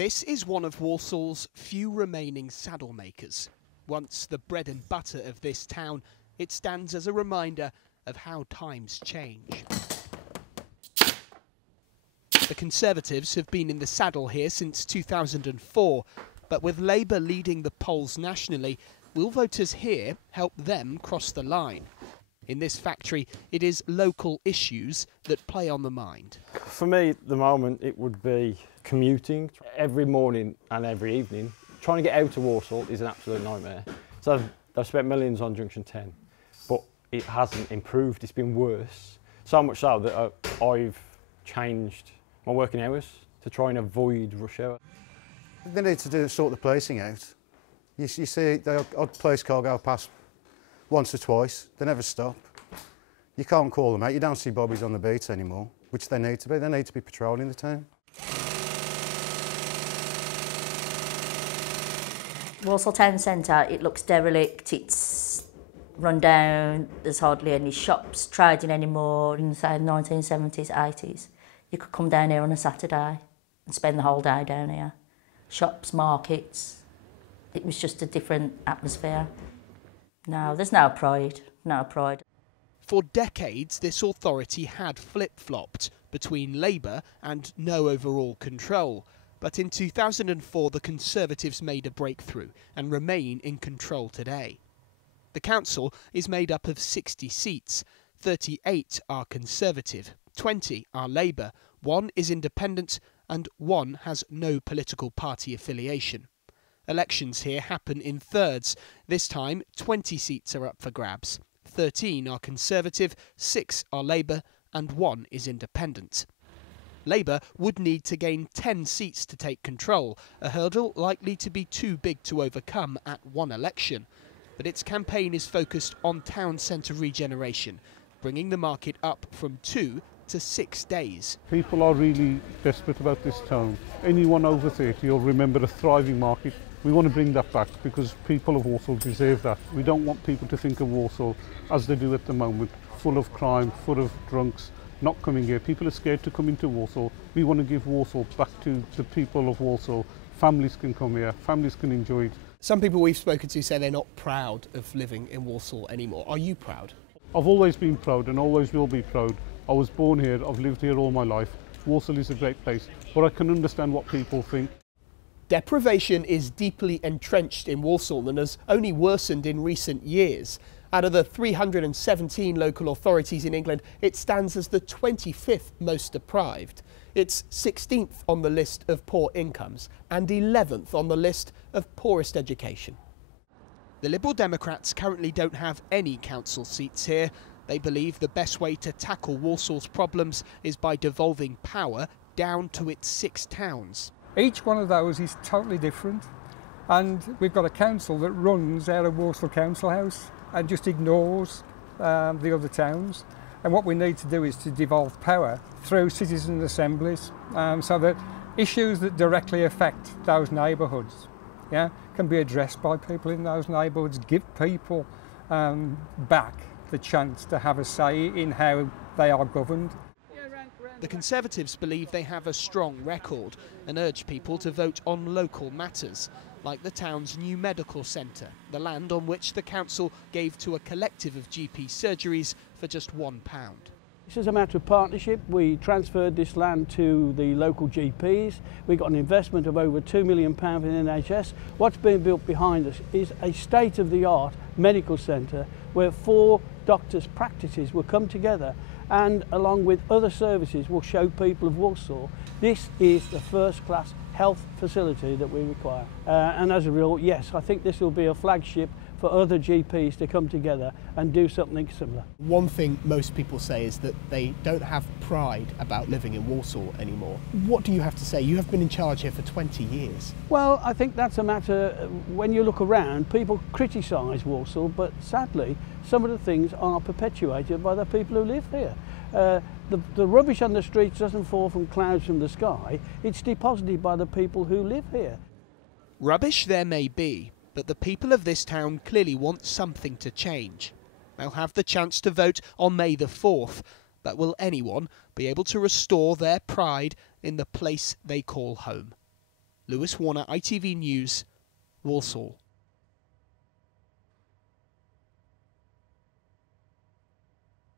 This is one of Walsall's few remaining saddle makers. Once the bread and butter of this town, it stands as a reminder of how times change. The Conservatives have been in the saddle here since 2004, but with Labour leading the polls nationally, will voters here help them cross the line? In this factory, it is local issues that play on the mind. For me, at the moment, it would be commuting every morning and every evening. Trying to get out of Walsall is an absolute nightmare. So I've spent millions on Junction 10, but it hasn't improved, it's been worse. So much so that I've changed my working hours to try and avoid rush hour. They need to sort the placing out. You see the odd place car go past once or twice, they never stop. You can't call them out, you don't see bobbies on the beat anymore, which they need to be. They need to be patrolling the town. Walsall Town Centre, it looks derelict, it's run down, there's hardly any shops trading anymore. In the 1970s, 80s, you could come down here on a Saturday and spend the whole day down here. Shops, markets, it was just a different atmosphere. No, there's no pride, no pride. For decades, this authority had flip-flopped between Labour and no overall control. But in 2004, the Conservatives made a breakthrough and remain in control today. The council is made up of 60 seats. 38 are Conservative, 20 are Labour, 1 is independent and 1 has no political party affiliation. Elections here happen in thirds. This time, 20 seats are up for grabs. 13 are Conservative, 6 are Labour and 1 is independent. Labour would need to gain 10 seats to take control, a hurdle likely to be too big to overcome at one election. But its campaign is focused on town centre regeneration, bringing the market up from 2 to 6 days. People are really desperate about this town. Anyone over 30 will remember a thriving market. We want to bring that back because people of Walsall deserve that. We don't want people to think of Walsall as they do at the moment, full of crime, full of drunks, not coming here. People are scared to come into Walsall. We want to give Walsall back to the people of Walsall. Families can come here, families can enjoy it. Some people we've spoken to say they're not proud of living in Walsall anymore. Are you proud? I've always been proud and always will be proud. I was born here, I've lived here all my life. Walsall is a great place, but I can understand what people think. Deprivation is deeply entrenched in Walsall and has only worsened in recent years. Out of the 317 local authorities in England, it stands as the 25th most deprived. It's 16th on the list of poor incomes and 11th on the list of poorest education. The Liberal Democrats currently don't have any council seats here. They believe the best way to tackle Walsall's problems is by devolving power down to its 6 towns. Each one of those is totally different, and we've got a council that runs out of Walsall Council House and just ignores the other towns. And what we need to do is to devolve power through citizen assemblies so that issues that directly affect those neighbourhoods can be addressed by people in those neighbourhoods, give people back the chance to have a say in how they are governed. The Conservatives believe they have a strong record and urge people to vote on local matters, like the town's new medical centre, the land on which the council gave to a collective of GP surgeries for just £1. This is a matter of partnership. We transferred this land to the local GPs. We got an investment of over £2 million in NHS. What's being built behind us is a state-of-the-art medical centre where 4 doctors' practices will come together and, along with other services, will show people of Walsall this is the first-class health facility that we require. And as a result, yes, I think this will be a flagship for other GPs to come together and do something similar. One thing most people say is that they don't have pride about living in Walsall anymore. What do you have to say? You have been in charge here for 20 years. Well, I think that's a matter, when you look around, people criticise Walsall, but sadly, some of the things are perpetuated by the people who live here. The rubbish on the streets doesn't fall from clouds from the sky, it's deposited by the people who live here. Rubbish there may be, but the people of this town clearly want something to change. They'll have the chance to vote on May the 4th, but will anyone be able to restore their pride in the place they call home? Lewis Warner, ITV News, Walsall.